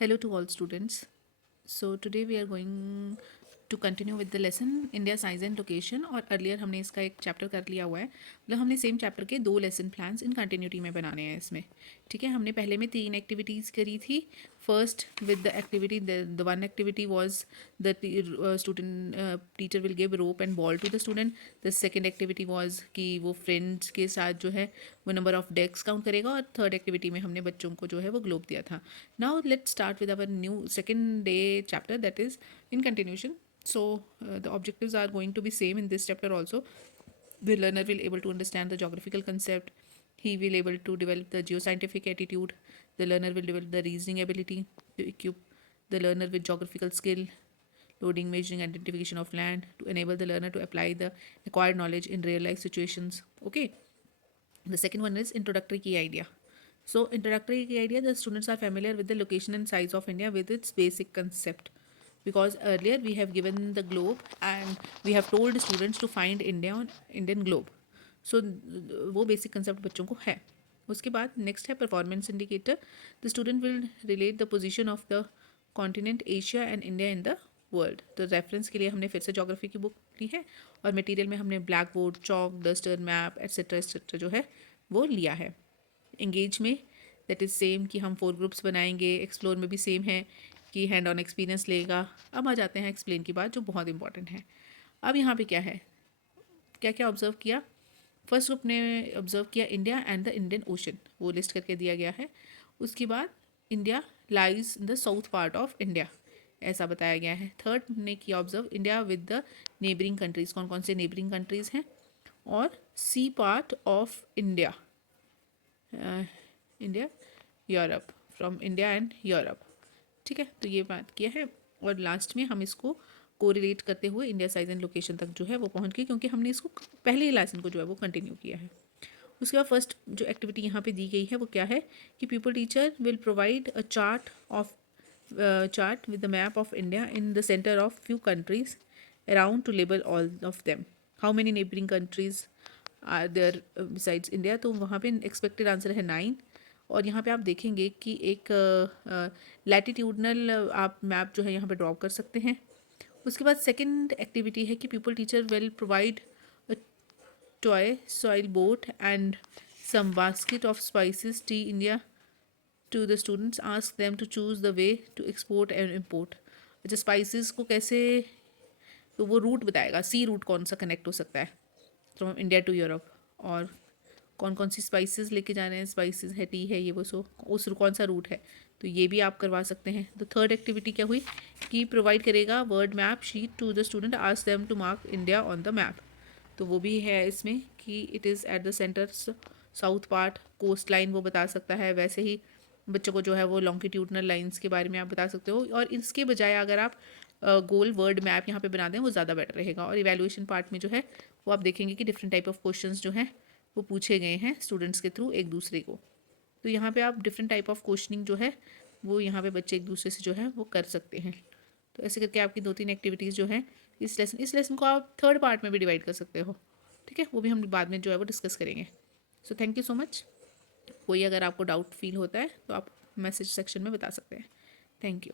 Hello to all students. So today we are going to continue with the lesson India size and location. और earlier हमने इसका एक chapter कर लिया हुआ है, मतलब हमने सेम चैप्टर के 2 लेसन प्लान्स इन कंटिन्यूटी में बनाने हैं इसमें. ठीक है, हमने पहले में 3 एक्टिविटीज़ करी थी. First with the activity, the one activity was the student teacher will give rope and ball to the student. The second activity was कि वो फ्रेंड्स के साथ जो है वो नंबर ऑफ डेक्स काउंट करेगा. और थर्ड एक्टिविटी में हमने बच्चों को जो है वो ग्लोब दिया था. Now let's start with our new second day chapter, that is in continuation. So the objectives are going to be same in this chapter also. The learner will able to understand the geographical concept. He will able to develop the geoscientific attitude. The learner will develop the reasoning ability to equip the learner with geographical skill, loading, measuring, identification of land, to enable the learner to apply the acquired knowledge in real life situations. Okay. The second one is introductory key idea. So introductory key idea, the students are familiar with the location and size of India with its basic concept. Because earlier we have given the globe and we have told students to find India on Indian globe. So वो basic concept बच्चों को है. उसके बाद next है performance indicator. The student will relate the position of the continent Asia and India in the world. तो reference के लिए हमने फिर से जोग्राफी की बुक ली है और मटेरियल में हमने black board, chalk, duster, map etcetera जो है वो लिया है. इंगेज में दैट इज़ सेम कि हम 4 ग्रुप्स बनाएंगे. एक्सप्लोर में भी सेम है कि हैंड ऑन एक्सपीरियंस लेगा. अब आ जाते हैं एक्सप्लेन की बात, जो बहुत इंपॉर्टेंट है. अब यहाँ पे क्या है, क्या क्या ऑब्जर्व किया. फर्स्ट ग्रुप ने ऑब्जर्व किया India and the Indian ocean, वो लिस्ट करके दिया गया है. उसके बाद India lies in the south part of India, ऐसा बताया गया है. थर्ड ने किया observe India with the neighbouring countries, कौन कौन से नेबरिंग कंट्रीज़ हैं. और sea part of India, India Europe, from India and Europe. ठीक है, तो ये बात किया है. और लास्ट में हम इसको कोरिलेट करते हुए इंडिया साइज एंड लोकेशन तक जो है वो पहुंच गए, क्योंकि हमने इसको पहले ही लेसन को जो है वो कंटिन्यू किया है. उसके बाद फर्स्ट जो एक्टिविटी यहाँ पे दी गई है वो क्या है कि people teacher will provide a chart with the map of India in the centre of few countries around to label all of them. How many neighbouring countries are there besides India. तो वहाँ पे expected answer है 9. और यहाँ पे आप देखेंगे कि एक लैटिट्यूडनल आप मैप जो है यहाँ पे ड्रॉ कर सकते हैं. उसके बाद सेकंड एक्टिविटी है कि people teacher will provide a toy soil boat and some basket of spices to India to the students. Ask them to choose the way to export and import. अच्छा, spices को कैसे, तो वो root बताएगा, सी root कौन सा connect हो सकता है फ्रॉम इंडिया टू यूरोप, और कौन कौन सी स्पाइसेस लेके जाने हैं. स्पाइसेस है, टी है, ये वो, सो उस कौन सा रूट है, तो ये भी आप करवा सकते हैं. तो थर्ड एक्टिविटी क्या हुई कि प्रोवाइड करेगा word map sheet to the student, ask them to mark India on the map. तो वो भी है इसमें कि it is at the centre south part, coastline वो बता सकता है. वैसे ही बच्चों को जो है वो लॉन्गिट्यूडनल लाइंस के बारे में आप बता सकते हो. और इसके बजाय अगर आप गोल वर्ड मैप यहाँ पे बना दें वो ज़्यादा बेटर रहेगा. और इवैल्यूएशन पार्ट में जो है वो आप देखेंगे कि डिफरेंट टाइप ऑफ क्वेश्चंस जो हैं वो पूछे गए हैं स्टूडेंट्स के थ्रू एक दूसरे को. तो यहाँ पे आप डिफरेंट टाइप ऑफ क्वेश्चनिंग जो है वो यहाँ पे बच्चे एक दूसरे से जो है वो कर सकते हैं. तो ऐसे करके आपकी 2-3 एक्टिविटीज़ जो हैं इस लेसन को आप थर्ड पार्ट में भी डिवाइड कर सकते हो. ठीक है, वो भी हम बाद में जो है वो डिस्कस करेंगे. So thank you so much. कोई अगर आपको डाउट फील होता है तो आप मैसेज सेक्शन में बता सकते हैं. Thank you.